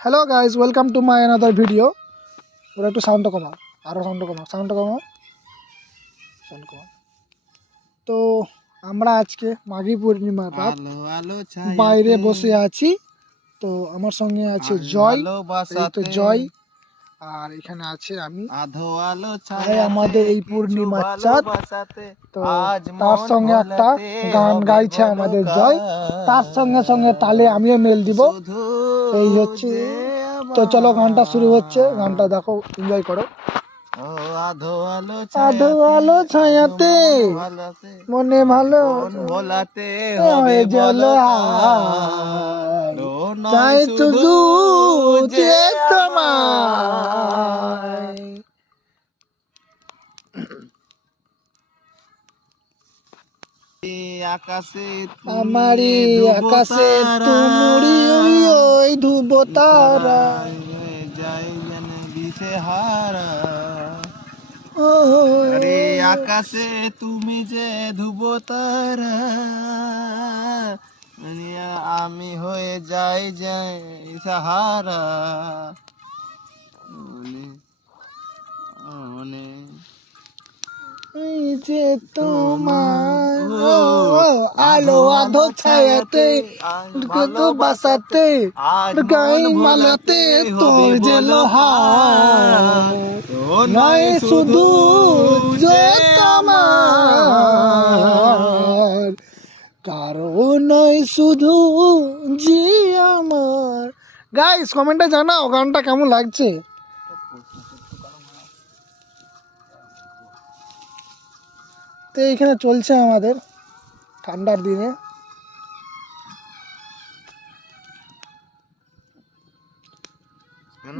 Hello guys, welcome to my another video. ওরা একটু সাউন্ডটা কমাও, আরও সাউন্ডটা কমাও। তো আমরা আজকে মাঘী পূর্ণিমার রাত বাইরে বসে আছি। তো আমার সঙ্গে আছে জয়, এই তো জয়, আর এখানে আছে আমি। আমাদের এই পূর্ণিমার চাঁদ। তো তার সঙ্গে একটা গান গাইছে আমাদের জয়, তার সঙ্গে সঙ্গে তালে আমিও মেল দিব। এই হচ্ছে, তো চলো গানটা শুরু হচ্ছে, গানটা দেখো, এনজয় করো। আধো আলো ছায়াতে মনে ভালো ভোলাতে হবে বলো চাই শুধু যে তোমায়। আকাশে আমারি আকাশে তুমুরি ওই ধুব তারা যাই যেন দিশে হারা। ও আরে আকাশে তুমি যে ধুব তারা, আমি হয়ে যাই সাহারা। যে তোমার আলো আধো ছায়াতে ভালোবাসাতে গাই মালাতে তোর যে লোহার নয় শুধু যে তোমার, কারো নয় শুধু জি আমার। গাইস কমেন্টে জানাও গানটা কেমন লাগছে। তো এইখানে চলছে আমাদের ঠান্ডার দিনে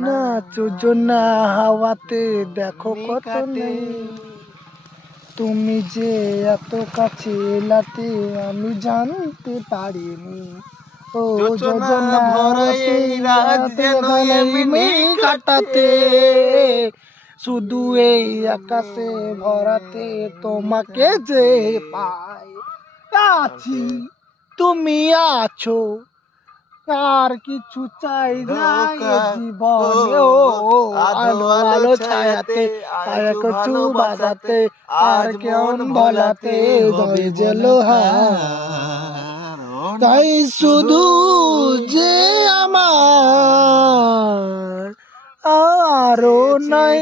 না চুজনা হাওয়াতে দেখো কত নেই, তুমি যে এত কাছে এলাতে আমি জানতে পারিনি। ও যোজনা ভরাতে এমনি কাটাতে, শুধু এই আকাশে ভরাতে তোমাকে যে পাই। আছি তুমি আছো, আর কিছু চাই না জীবনে। ও আলো আলো ছায়াতে আর কিছু বাজাতে আর কেমন ভোলাতে জয় যে লোহার, তাই শুধু যে আমার আরো নাই